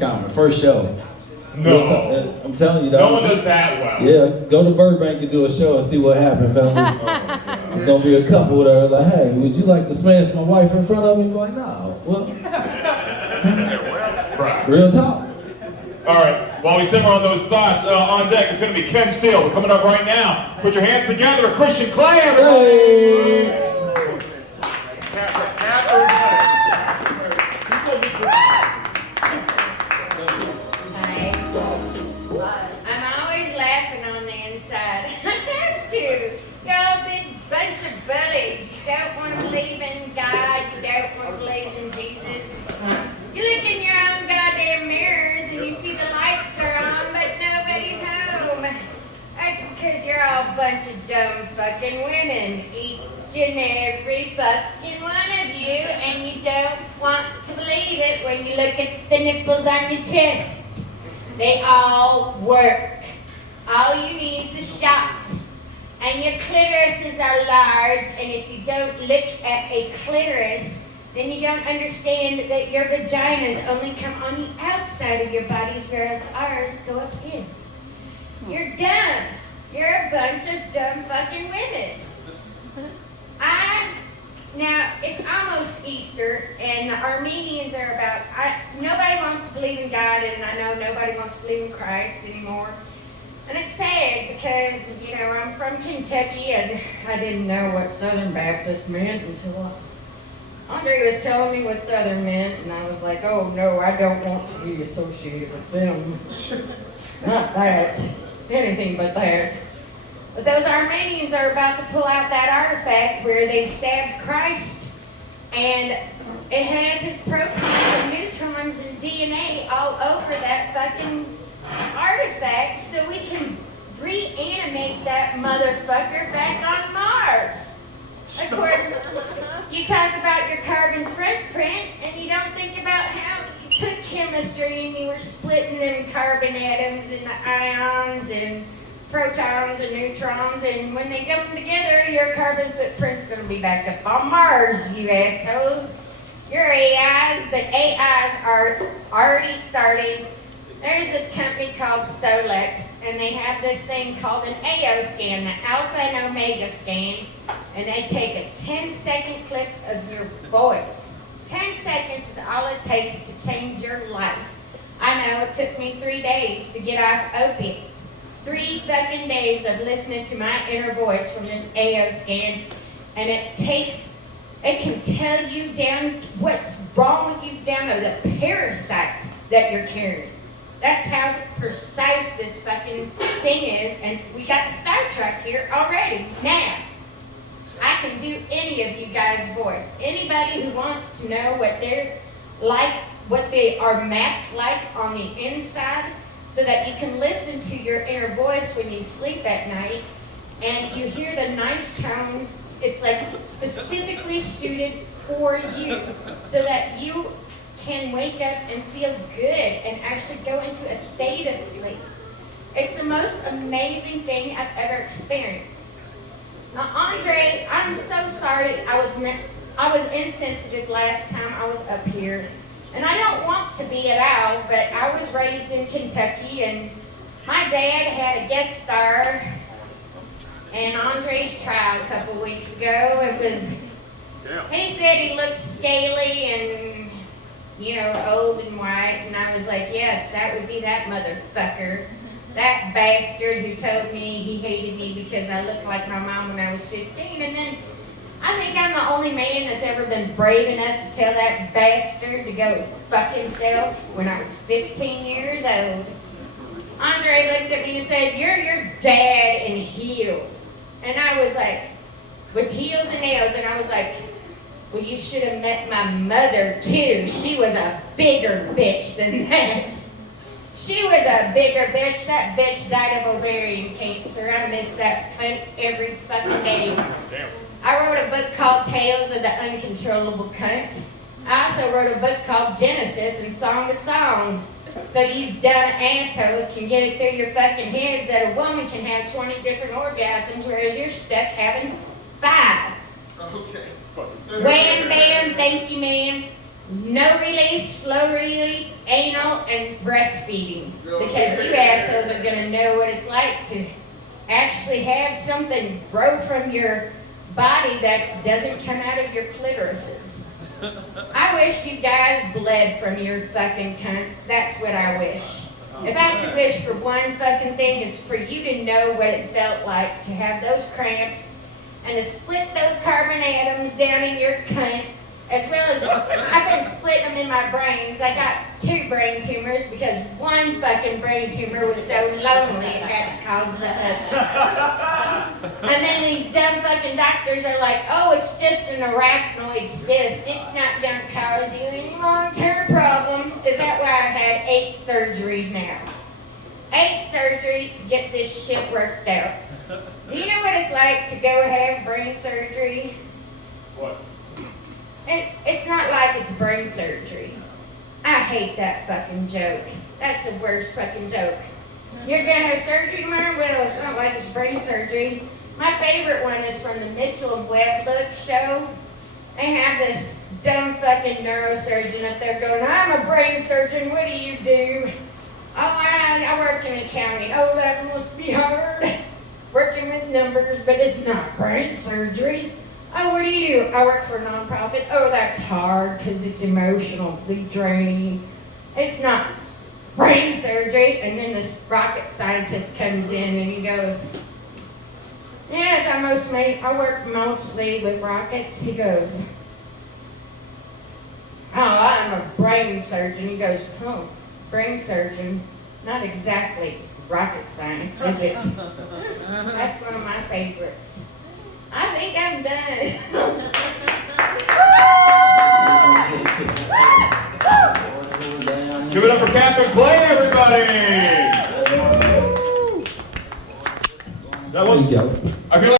common. First show. No. I'm telling you, no one does that well. Yeah, go to Burbank and do a show and see what happens, fellas. There's gonna be a couple that are like, hey, would you like to smash my wife in front of me? I'm like, no. Well, right. Real talk. All right, while we simmer on those thoughts, on deck, it's going to be Ken Steele. We're coming up right now. Put your hands together, a Christian Clay, everybody. Hey. I'm always laughing on the inside. I have to. Y'all big bunch of bullies. You don't want to believe in God. You don't want to believe in Jesus. You look in your own goddamn mirrors and you see the lights are on, but nobody's home. That's because you're all a bunch of dumb fucking women. Each and every fucking one of you, and you don't want to believe it when you look at the nipples on your chest. They all work. All you need is a shot. And your clitorises are large, and if you don't look at a clitoris, then you don't understand that your vaginas only come on the outside of your bodies, whereas ours go up in. You're dumb. You're a bunch of dumb fucking women. Now, it's almost Easter, and the Armenians are about, nobody wants to believe in God, and I know nobody wants to believe in Christ anymore. And it's sad because, you know, I'm from Kentucky, and I didn't know what Southern Baptist meant until Andre was telling me what Southern meant, and I was like, oh no, I don't want to be associated with them. Not that. Anything but that. But those Armenians are about to pull out that artifact where they stabbed Christ, and it has his protons and neutrons and DNA all over that fucking artifact, so we can reanimate that motherfucker back on Mars. Of course, you talk about your carbon footprint, and you don't think about how you took chemistry and you were splitting them carbon atoms and the ions and protons and neutrons, and when they come together, your carbon footprint's going to be back up on Mars, you assholes. Your AIs, the AIs are already starting. There's this company called Solex, and they have this thing called an AO scan, the Alpha and Omega scan, and they take a 10-second clip of your voice. 10 seconds is all it takes to change your life. I know it took me 3 days to get off opiates. 3 fucking days of listening to my inner voice from this AO scan, and it can tell you down what's wrong with you down to the parasite that you're carrying. That's how precise this fucking thing is, and we got Star Trek here already. Now, I can do any of you guys' voice. Anybody who wants to know what they're like, what they are mapped like on the inside, so that you can listen to your inner voice when you sleep at night, and you hear the nice tones. It's like specifically suited for you, so that you can wake up and feel good and actually go into a theta sleep. It's the most amazing thing I've ever experienced. Now, Andre, I'm so sorry I was insensitive last time I was up here. And I don't want to be at all, but I was raised in Kentucky, and my dad had a guest star in Andre's trial a couple weeks ago. He said he looked scaly and, you know, old and white, and I was like, yes, that would be that motherfucker. That bastard who told me he hated me because I looked like my mom when I was 15, and then I think I'm the only man that's ever been brave enough to tell that bastard to go fuck himself when I was 15 years old. Andre looked at me and said, you're your dad in heels. And I was like, with heels and nails, and I was like, well, you should have met my mother too. She was a bigger bitch than that. She was a bigger bitch. That bitch died of ovarian cancer. I miss that cunt every fucking day. I wrote a book called Tales of the Uncontrollable Cunt. I also wrote a book called Genesis and Song of Songs. So you dumb assholes can get it through your fucking heads that a woman can have 20 different orgasms, whereas you're stuck having 5. Okay. Wham, bam, thank you, ma'am. no release, slow release, anal, and breastfeeding. Because you assholes are gonna know what it's like to actually have something grow from your body that doesn't come out of your clitorises. I wish you guys bled from your fucking cunts. That's what I wish. If I could wish for one fucking thing, is for you to know what it felt like to have those cramps and to split those carbon atoms down in your cunt, as well as I've been splitting them in my brains. I got 2 brain tumors because one fucking brain tumor was so lonely it had to cause the other. And then these dumb fucking doctors are like, oh, it's just an arachnoid cyst. It's not gonna cause you any long-term problems. Is that why I've had 8 surgeries now? 8 surgeries to get this shit worked out. Do you know what it's like to go have brain surgery? What? It's not like it's brain surgery. I hate that fucking joke. That's the worst fucking joke. You're gonna have surgery tomorrow? Well, it's not like it's brain surgery. My favorite one is from the Mitchell and Webb book show. They have this dumb fucking neurosurgeon up there going, I'm a brain surgeon, what do you do? Oh, I work in accounting. Oh, that must be hard. Working with numbers, but it's not brain surgery. Oh, what do you do? I work for a nonprofit. Oh, that's hard because it's emotionally draining. It's not brain surgery. And then this rocket scientist comes in and he goes, yes, I work mostly with rockets. He goes, oh, I'm a brain surgeon. He goes, oh, brain surgeon, not exactly rocket science, is it? That's one of my favorites. I think I'm done. Give it up for Catherine Clay, everybody! That one, There you go. I feel like